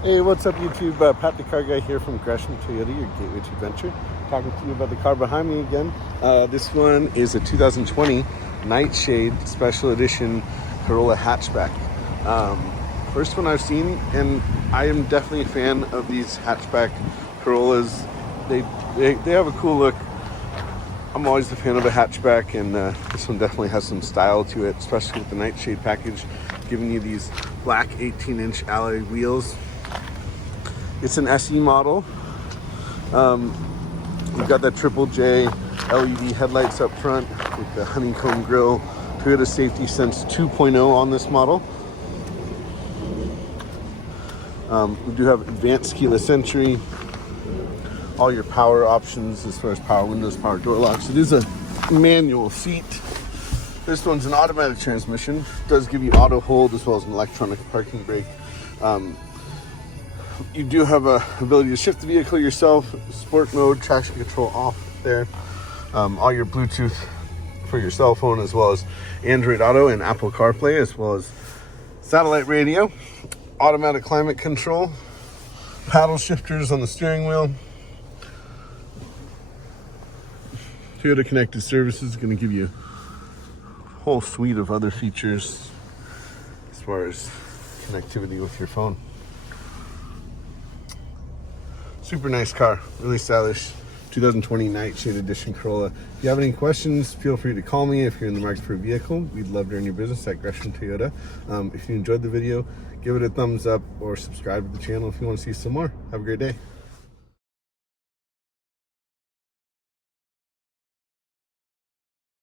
Hey, what's up YouTube? Pat the Car Guy here from Gresham Toyota, your gateway to adventure. Talking to you about the car behind me again. This one is a 2020 Nightshade Special Edition Corolla hatchback. First one I've seen, and I am definitely a fan of these hatchback Corollas. They have a cool look. I'm always a fan of a hatchback, and this one definitely has some style to it, especially with the Nightshade package, giving you these black 18-inch alloy wheels. It's an SE model. We've got that Triple J LED headlights up front with the honeycomb grille. Toyota Safety Sense 2.0 on this model. We do have advanced keyless entry, all your power options as far as power windows, power door locks. It is a manual seat. This one's an automatic transmission. It does give you auto hold as well as an electronic parking brake. You do have a ability to shift the vehicle yourself, sport mode, traction control off there. All your Bluetooth for your cell phone, as well as Android Auto and Apple Carplay, as well as satellite radio, automatic climate control, paddle shifters on the steering wheel. Toyota Connected Services is going to give you a whole suite of other features as far as connectivity with your phone. Super nice car, really stylish. 2020 Nightshade Edition Corolla. If you have any questions, feel free to call me if you're in the market for a vehicle. We'd love to earn your business at Gresham Toyota. If you enjoyed the video, give it a thumbs up or subscribe to the channel if you want to see some more. Have a great day.